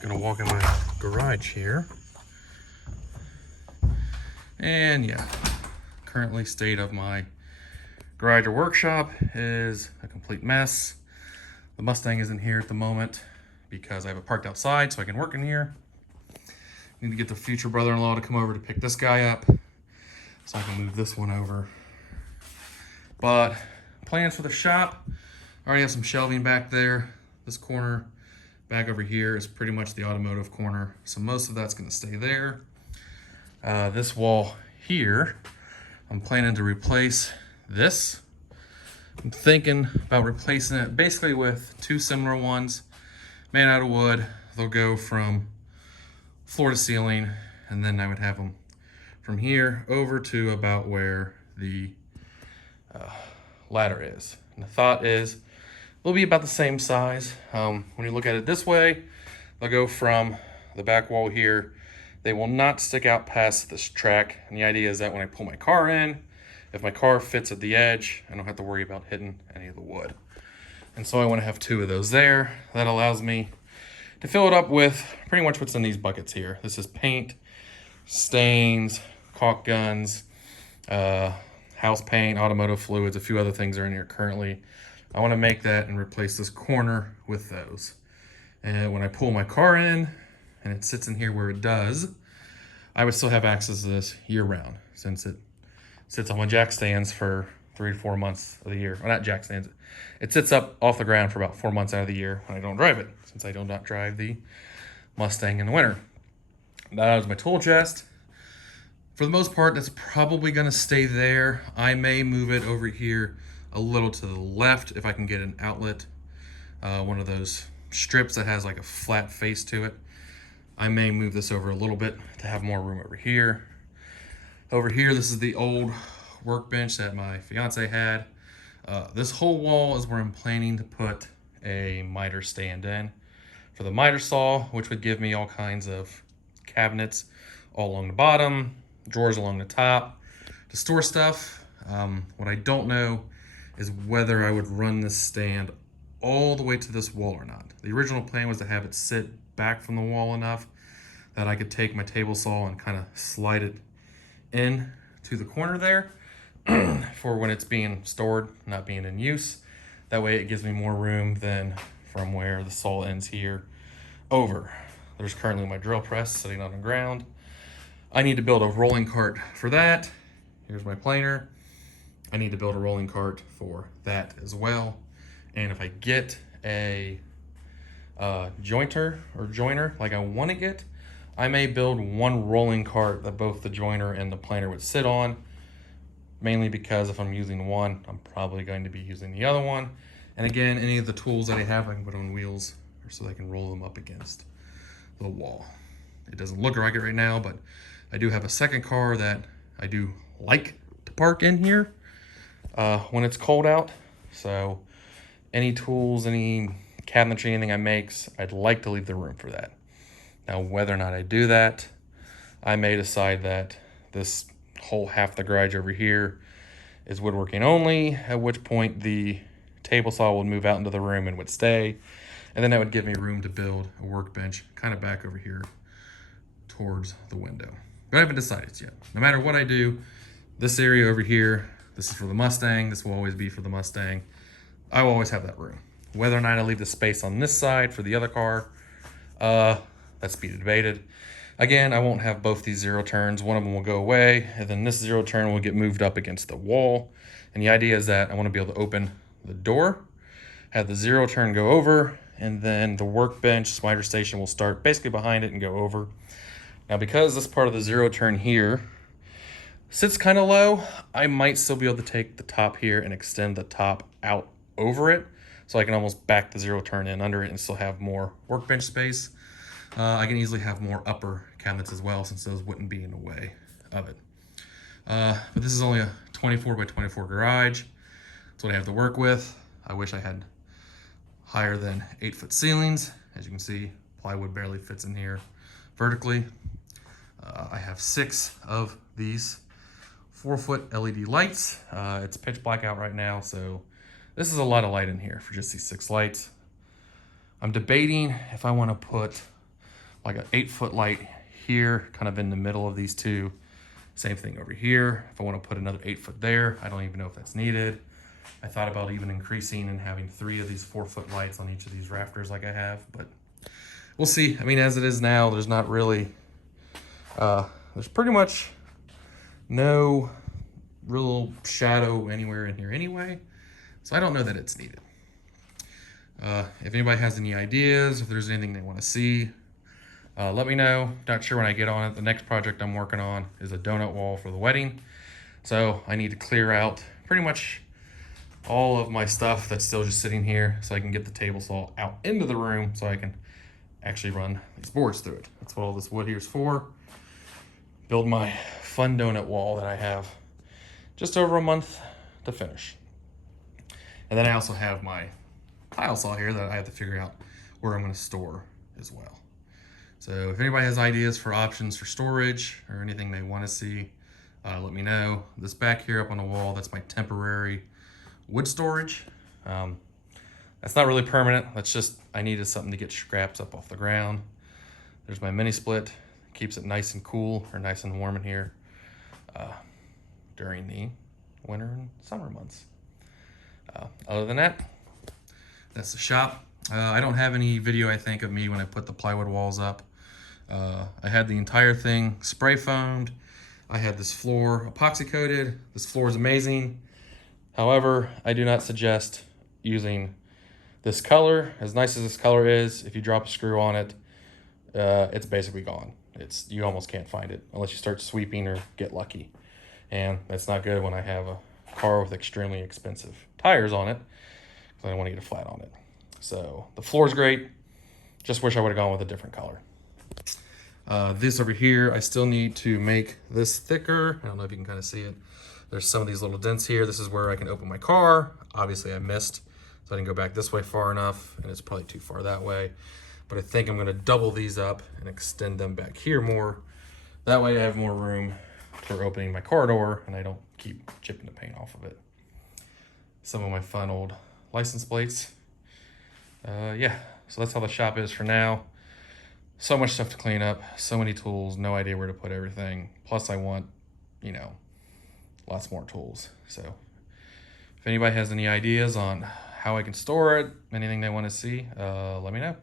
Gonna walk in my garage here. And yeah, currently state of my garage or workshop is a complete mess. The Mustang isn't here at the moment because I have it parked outside so I can work in here. Need to get the future brother-in-law to come over to pick this guy up so I can move this one over. But plans for the shop, I already have some shelving back there. This corner back over here is pretty much the automotive corner, so most of that's gonna stay there. This wall here, I'm planning to replace this. I'm thinking about replacing it basically with two similar ones made out of wood. They'll go from floor to ceiling, and then I would have them from here over to about where the ladder is. And the thought is they'll be about the same size. When you look at it this way, they'll go from the back wall here. They will not stick out past this track. And the idea is that when I pull my car in, if my car fits at the edge, I don't have to worry about hitting any of the wood. And so I want to have two of those there. That allows me to fill it up with pretty much what's in these buckets here. This is paint, stains, caulk guns, house paint, automotive fluids, a few other things are in here currently. I want to make that and replace this corner with those. And when I pull my car in and it sits in here where it does, I would still have access to this year round since it sits on my jack stands for 3 to 4 months of the year. Well, not jack stands. It sits up off the ground for about 4 months out of the year when I don't drive it, since I do not drive the Mustang in the winter. That is my tool chest. For the most part, that's probably gonna stay there. I may move it over here a little to the left if I can get an outlet, one of those strips that has like a flat face to it. I may move this over a little bit to have more room over here. Over here, this is the old workbench that my fiance had. This whole wall is where I'm planning to put a miter stand in for the miter saw, which would give me all kinds of cabinets all along the bottom, drawers along the top to store stuff. What I don't know is whether I would run this stand all the way to this wall or not. The original plan was to have it sit back from the wall enough that I could take my table saw and kind of slide it in to the corner there for when it's being stored, not being in use. That way it gives me more room than from where the saw ends here over. There's currently my drill press sitting on the ground. I need to build a rolling cart for that. Here's my planer. I need to build a rolling cart for that as well. And if I get a joiner like I want to get, I may build one rolling cart that both the joiner and the planer would sit on, mainly because if I'm using one, I'm probably going to be using the other one. And again, any of the tools that I have, I can put on wheels so I can roll them up against the wall. It doesn't look like it right now, but I do have a second car that I do like to park in here when it's cold out. So any tools, any cabinetry, anything I make, I'd like to leave the room for that. Now, whether or not I do that, I may decide that this whole half the garage over here is woodworking only, at which point the table saw would move out into the room and would stay. And then that would give me room to build a workbench kind of back over here towards the window. But I haven't decided yet. No matter what I do, this area over here, this is for the Mustang. This will always be for the Mustang. I will always have that room. Whether or not I leave the space on this side for the other car, that's to be debated. Again, I won't have both these zero turns. One of them will go away, and then this zero turn will get moved up against the wall. And the idea is that I want to be able to open the door, have the zero turn go over, and then the workbench miter station will start basically behind it and go over. Now, because this part of the zero turn here sits kind of low, I might still be able to take the top here and extend the top out over it, so I can almost back the zero turn in under it and still have more workbench space. I can easily have more upper cabinets as well, since those wouldn't be in the way of it. But this is only a 24 by 24 garage. That's what I have to work with. I wish I had higher than 8-foot ceilings. As you can see, plywood barely fits in here vertically. I have 6 of these 4-foot LED lights. It's pitch black out right now, so this is a lot of light in here for just these 6 lights. I'm debating if I want to put like an 8-foot light here, kind of in the middle of these two. Same thing over here. If I want to put another 8-foot there, I don't even know if that's needed. I thought about even increasing and having 3 of these 4-foot lights on each of these rafters like I have, but we'll see. I mean, as it is now, there's not really, there's pretty much no real shadow anywhere in here anyway, so I don't know that it's needed. If anybody has any ideas, if there's anything they want to see, let me know. Not sure when I get on it. The next project I'm working on is a donut wall for the wedding, so I need to clear out pretty much all of my stuff that's still just sitting here so I can get the table saw out into the room so I can actually run these boards through it. That's what all this wood here is for. Build my fun donut wall that I have just over a month to finish. And then I also have my tile saw here that I have to figure out where I'm going to store as well. So if anybody has ideas for options for storage or anything they want to see, let me know. This back here up on the wall, that's my temporary wood storage. That's not really permanent. That's just, I needed something to get scraps up off the ground. There's my mini split. Keeps it nice and cool, or nice and warm in here during the winter and summer months. Other than that, that's the shop. I don't have any video, I think, of me when I put the plywood walls up. I had the entire thing spray foamed. I had this floor epoxy coated. This floor is amazing. However, I do not suggest using this color. As nice as this color is, if you drop a screw on it, it's basically gone. You almost can't find it unless you start sweeping or get lucky. And that's not good when I have a car with extremely expensive tires on it, because I don't want to get a flat on it. So the floor is great. Just wish I would have gone with a different color. This over here, I still need to make this thicker. I don't know if you can kind of see it. There's some of these little dents here. This is where I can open my car. Obviously I missed, so I didn't go back this way far enough, and it's probably too far that way. But I think I'm gonna double these up and extend them back here more. That way I have more room for opening my car door and I don't keep chipping the paint off of it. Some of my fun old license plates. Yeah, so that's how the shop is for now. So much stuff to clean up, so many tools, no idea where to put everything. Plus I want, you know, lots more tools. So if anybody has any ideas on how I can store it, anything they want to see, let me know.